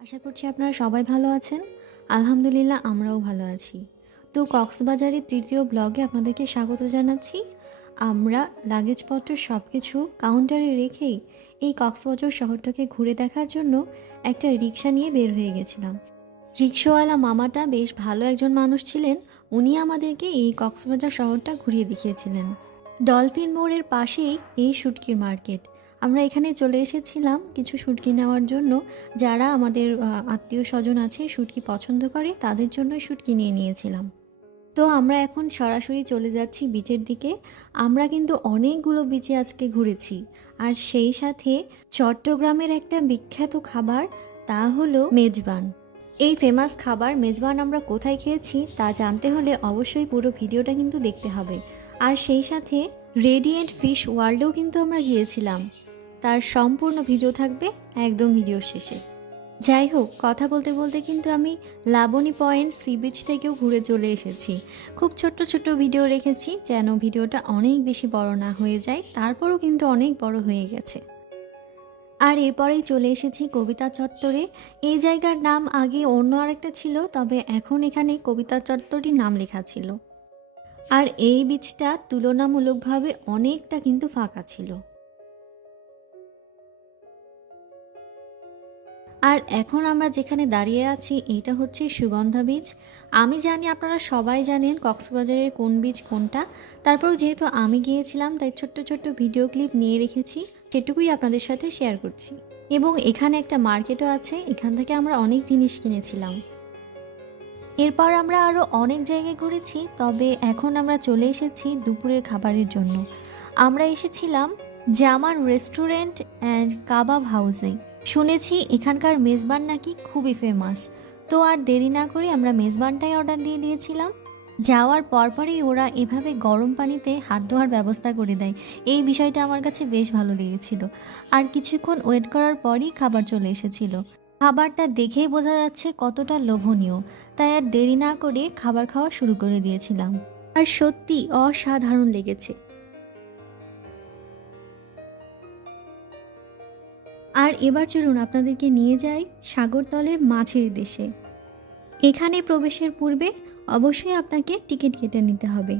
আশা করছি আপনারা সবাই ভালো আছেন। আলহামদুলিল্লাহ আমরাও ভালো আছি। তো কক্সবাজারের তৃতীয় ব্লগে আপনাদেরকে স্বাগত জানাচ্ছি। আমরা লাগেজপত্র সব কিছু কাউন্টারে রেখেই এই কক্সবাজার শহরটাকে ঘুরে দেখার জন্য একটা রিক্সা নিয়ে বের হয়ে গেছিলাম। রিক্সাওয়ালা মামাটা বেশ ভালো একজন মানুষ ছিলেন। উনি আমাদেরকে এই কক্সবাজার শহরটা ঘুরিয়ে দেখিয়েছিলেন। ডলফিন মোড়ের পাশেই এই শুটকির মার্কেট। আমরা এখানে চলে এসেছিলাম কিছু শুটকি নেওয়ার জন্য। যারা আমাদের আত্মীয় স্বজন আছে শুটকি পছন্দ করে, তাদের জন্য শুটকি নিয়ে নিয়েছিলাম। তো আমরা এখন সরাসরি চলে যাচ্ছি বিচের দিকে। আমরা কিন্তু অনেকগুলো বিচে আজকে ঘুরেছি। আর সেই সাথে চট্টগ্রামের একটা বিখ্যাত খাবার, তা হলো মেজবান। এই ফেমাস খাবার মেজবান আমরা কোথায় খেয়েছি, তা জানতে হলে অবশ্যই পুরো ভিডিওটা কিন্তু দেখতে হবে। আর সেই সাথে রেডিয়েন্ট ফিশ ওয়ার্ল্ডেও কিন্তু আমরা গিয়েছিলাম। তার সম্পূর্ণ ভিডিও থাকবে একদম ভিডিও শেষে। যাই হোক, কথা বলতে বলতে কিন্তু আমি লাবণী পয়েন্ট সি বিচ থেকেও ঘুরে চলে এসেছি। খুব ছোট্ট ছোট্ট ভিডিও রেখেছি যেন ভিডিওটা অনেক বেশি বড় না হয়ে যায়, তারপরও কিন্তু অনেক বড় হয়ে গেছে। আর এরপরেই চলে এসেছি কবিতা চত্বরে। এই জায়গার নাম আগে অন্য আরেকটা ছিল, তবে এখন এখানে কবিতা চত্বরটির নাম লেখা ছিল। আর এই বীজটা তুলনামূলকভাবে অনেকটা কিন্তু ফাঁকা ছিল। আর এখন আমরা যেখানে দাঁড়িয়ে আছি এটা হচ্ছে সুগন্ধা বীজ। আমি জানি আপনারা সবাই জানেন কক্সবাজারের কোন বীজ কোনটা। তারপর যেহেতু আমি গিয়েছিলাম, তাই ছোট্ট ছোট্ট ভিডিও ক্লিপ নিয়ে রেখেছি, সেটুকুই আপনাদের সাথে শেয়ার করছি। এবং এখানে একটা মার্কেটও আছে, এখান থেকে আমরা অনেক জিনিস কিনেছিলাম। এরপর আমরা আরও অনেক জায়গায় ঘুরেছি, তবে এখন আমরা চলে এসেছি দুপুরের খাবারের জন্য। আমরা এসেছিলাম জামান রেস্টুরেন্ট অ্যান্ড কাবাব হাউসে। শুনেছি এখানকার মেজবান নাকি খুবই ফেমাস তো আর দেরি না করে আমরা মেজবানটাই অর্ডার দিয়ে দিয়েছিলাম। যাওয়ার পরপরই ওরা এভাবে গরম পানিতে হাত ধোয়ার ব্যবস্থা করে দেয়। এই বিষয়টা আমার কাছে বেশ ভালো লেগেছিল। আর কিছুক্ষণ ওয়েট করার পরই খাবার চলে এসেছিল। খাবারটা দেখেই বোঝা যাচ্ছে কতটা লোভনীয়। তাই আর দেরি না করে খাবার খাওয়া শুরু করে দিয়েছিলাম। আর সত্যি অসাধারণ লেগেছে। আর এবার চলুন আপনাদেরকে নিয়ে যাই সাগরতলে মাছের দেশে। এখানে প্রবেশের পূর্বে অবশ্যই আপনাকে টিকিট কেটে নিতে হবে।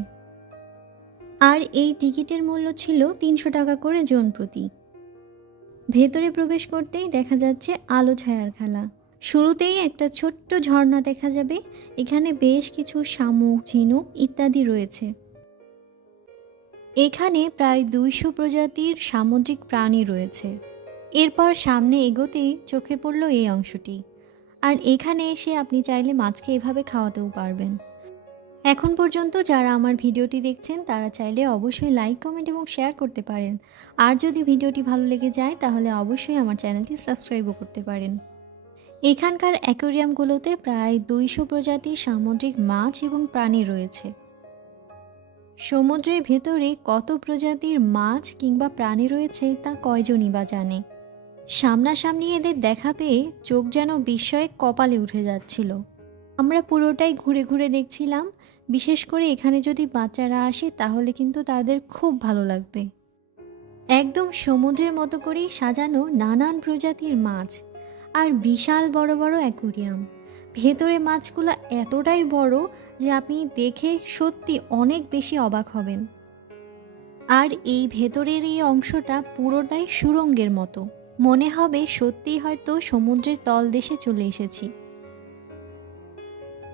আর এই টিকিটের মূল্য ছিল তিনশো টাকা করে জন প্রতি। ভেতরে প্রবেশ করতেই দেখা যাচ্ছে আলো ছায়ার খেলা। শুরুতেই একটা ছোট্ট ঝর্ণা দেখা যাবে, এখানে বেশ কিছু শামুক, ঝিনুক ইত্যাদি রয়েছে। এখানে প্রায় দুইশো প্রজাতির সামুদ্রিক প্রাণী রয়েছে। এরপর সামনে এগোতেই চোখে পড়ল এই অংশটি। আর এখানে এসে আপনি চাইলে মাছকে এভাবে খাওয়াতেও পারবেন। এখন পর্যন্ত যারা আমার ভিডিওটি দেখছেন, তারা চাইলে অবশ্যই লাইক কমেন্ট এবং শেয়ার করতে পারেন। আর যদি ভিডিওটি ভালো লেগে যায়, তাহলে অবশ্যই আমার চ্যানেলটি সাবস্ক্রাইবও করতে পারেন। এখানকার অ্যাকোরিয়ামগুলোতে প্রায় দুইশো প্রজাতির সামুদ্রিক মাছ এবং প্রাণী রয়েছে। সমুদ্রের ভেতরে কত প্রজাতির মাছ কিংবা প্রাণী রয়েছে, তা কয়জনই বা জানে? সামনাসামনি এদের দেখা পেয়ে চোখ যেন বিস্ময়ে কপালে উঠে যাচ্ছিল। আমরা পুরোটাই ঘুরে ঘুরে দেখছিলাম, বিশেষ করে এখানে যদি বাচ্চারা আসে তাহলে কিন্তু তাদের খুব ভালো লাগবে। একদম সমুদ্রের মতো করেই সাজানো নানান প্রজাতির মাছ আর বিশাল বড় বড় অ্যাকোরিয়াম। ভেতরে মাছগুলো এতটাই বড় যে আপনি দেখে সত্যি অনেক বেশি অবাক হবেন। আর এই ভেতরের এই অংশটা পুরোটাই সুরঙ্গের মতো। মনে হবে সত্যিই হয়তো সমুদ্রের তলদেশে চলে এসেছি।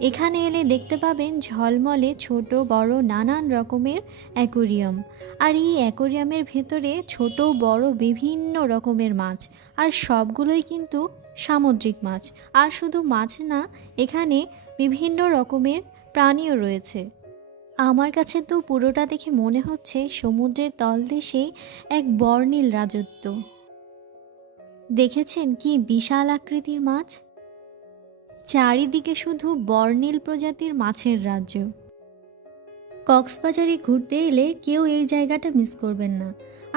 এখানে এলে দেখতে পাবেন ঝলমলে ছোট, বড়, নানান রকমের অ্যাকোরিয়াম। আর এই অ্যাকোরিয়ামের ভেতরে ছোট, বড়, বিভিন্ন রকমের মাছ। আর সবগুলোই কিন্তু সামুদ্রিক মাছ। আর শুধু মাছ না, এখানে বিভিন্ন রকমের প্রাণীও রয়েছে। আমার কাছে তো পুরোটা দেখে মনে হচ্ছে সমুদ্রের তলদেশে এক বর্ণিল রাজত্ব। দেখেছেন কি বিশাল আকৃতির মাছ? চারিদিকে শুধু বর্ণিল প্রজাতির মাছের রাজ্য। কক্সবাজারে ঘুরতে এলে কেউ এই জায়গাটা মিস করবেন না।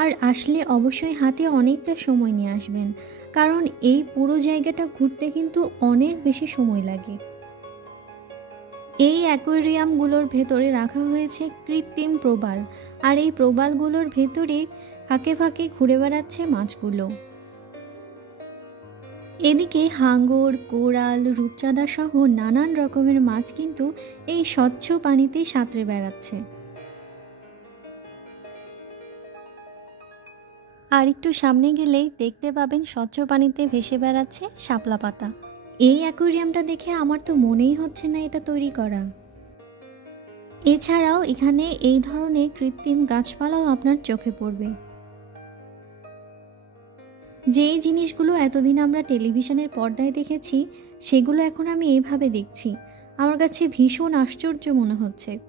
আর আসলে অবশ্যই হাতে অনেকটা সময় নিয়ে আসবেন, কারণ এই পুরো জায়গাটা ঘুরতে কিন্তু অনেক বেশি সময় লাগে। এই অ্যাকোয়ারিয়ামগুলোর ভেতরে রাখা হয়েছে কৃত্রিম প্রবাল, আর এই প্রবালগুলোর ভেতরে ফাঁকে ফাঁকে ঘুরে বেড়াচ্ছে মাছগুলো। এদিকে হাঙ্গর কোরাল রূপচাঁদা সহ নানান রকমের মাছ কিন্তু এই স্বচ্ছ পানিতে সাঁতরে বেড়াচ্ছে। আর একটু সামনে গেলেই দেখতে পাবেন স্বচ্ছ পানিতে ভেসে বেড়াচ্ছে শাপলা পাতা। এই অ্যাকোরিয়ামটা দেখে আমার তো মনেই হচ্ছে না এটা তৈরি করা। এছাড়াও এখানে এই ধরনের কৃত্রিম গাছপালাও আপনার চোখে পড়বে। যেই জিনিসগুলো এতদিন আমরা টেলিভিশনের পর্দায় দেখেছি, সেগুলো এখন আমি এইভাবে দেখছি। আমার কাছে ভীষণ আশ্চর্য মনে হচ্ছে।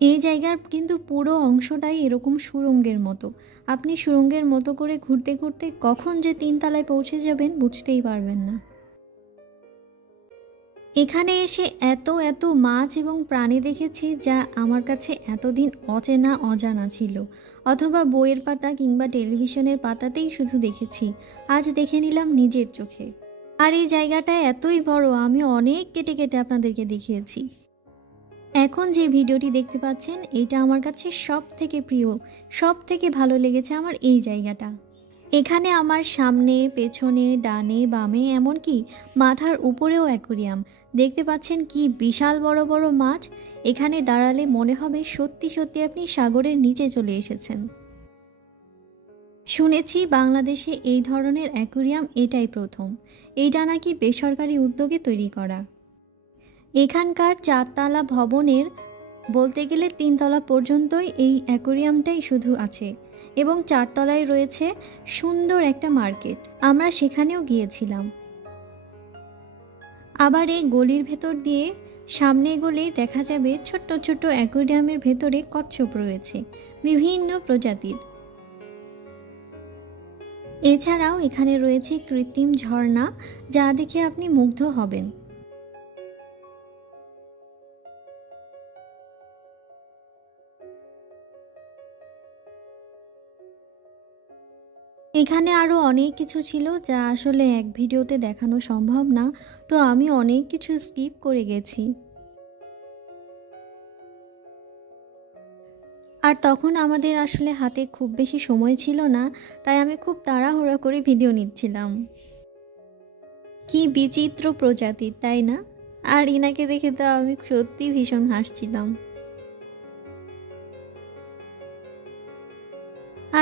এই জায়গার কিন্তু পুরো অংশটাই এরকম সুরঙ্গের মতো। আপনি সুরঙ্গের মতো করে ঘুরতে ঘুরতে কখন যে তিনতলায় পৌঁছে যাবেন বুঝতেই পারবেন না। এখানে এসে এত এত মাছ এবং প্রাণী দেখেছি যা আমার কাছে এতদিন অচেনা, অজানা ছিল। অথবা বইয়ের পাতা কিংবা টেলিভিশনের পাতাতেই শুধু দেখেছি। আজ দেখে নিলাম নিজের চোখে। আর এই জায়গাটা এতই বড়, আমি অনেক কেটে কেটে আপনাদেরকে দেখিয়েছি। এখন যে ভিডিওটি দেখতে পাচ্ছেন, এটা আমার কাছে সব থেকে প্রিয় সব থেকে ভালো লেগেছে আমার এই জায়গাটা। এখানে আমার সামনে, পেছনে, ডানে, বামে, এমনকি মাথার উপরেও অ্যাকোরিয়াম। দেখতে পাচ্ছেন কি বিশাল বড় বড় মাছ এখানে দাঁড়ালে মনে হবে সত্যি সত্যি আপনি সাগরের নিচে চলে এসেছেন। শুনেছি বাংলাদেশে এই ধরনের অ্যাকোরিয়াম এটাই প্রথম। এইটা নাকি বেসরকারি উদ্যোগে তৈরি করা। এখানকার চারতলা ভবনের বলতে গেলে তিনতলা পর্যন্তই এই অ্যাকোরিয়ামটাই শুধু আছে এবং চারতলায় রয়েছে সুন্দর একটা মার্কেট। আমরা সেখানেও গিয়েছিলাম। আবার এই গলির ভেতর দিয়ে সামনে গলেই দেখা যাবে ছোট্ট ছোট্ট অ্যাকোয়ারিয়ামের ভেতরে কচ্ছপ রয়েছে, বিভিন্ন প্রজাতির। এছাড়াও এখানে রয়েছে কৃত্রিম ঝর্ণা, যা দেখে আপনি মুগ্ধ হবেন। এখানে আরও অনেক কিছু ছিল যা আসলে এক ভিডিওতে দেখানো সম্ভব না, তো আমি অনেক কিছু স্কিপ করে গেছি। আর তখন আমাদের আসলে হাতে খুব বেশি সময় ছিল না, তাই আমি খুব তাড়াহুড়া করে ভিডিও নিচ্ছিলাম। কি বিচিত্র প্রজাতির তাই না? আর ইনাকে দেখে তো আমি সত্যি ভীষণ হাসছিলাম।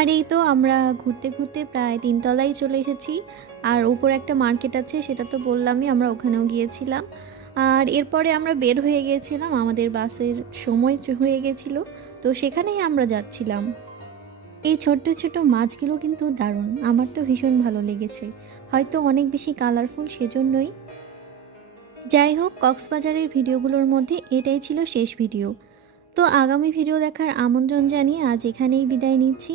আর এই তো আমরা ঘুরতে ঘুরতে প্রায় তিনতলায় চলে এসেছি। আর উপর একটা মার্কেট আছে, সেটা তো বললামই আমরা ওখানেও গিয়েছিলাম। আর এরপরে আমরা বের হয়ে গিয়েছিলাম, আমাদের বাসের সময় হয়ে গেছিল, তো সেখানেই আমরা যাচ্ছিলাম। এই ছোট্ট ছোট মাছগুলো কিন্তু দারুণ, আমার তো ভীষণ ভালো লেগেছে। হয়তো অনেক বেশি কালারফুল সেজন্যই। যাই হোক, কক্সবাজারের ভিডিওগুলোর মধ্যে এটাই ছিল শেষ ভিডিও। তো আগামী ভিডিও দেখার আমন্ত্রণ জানিয়ে আজ এখানেই বিদায় নিচ্ছি।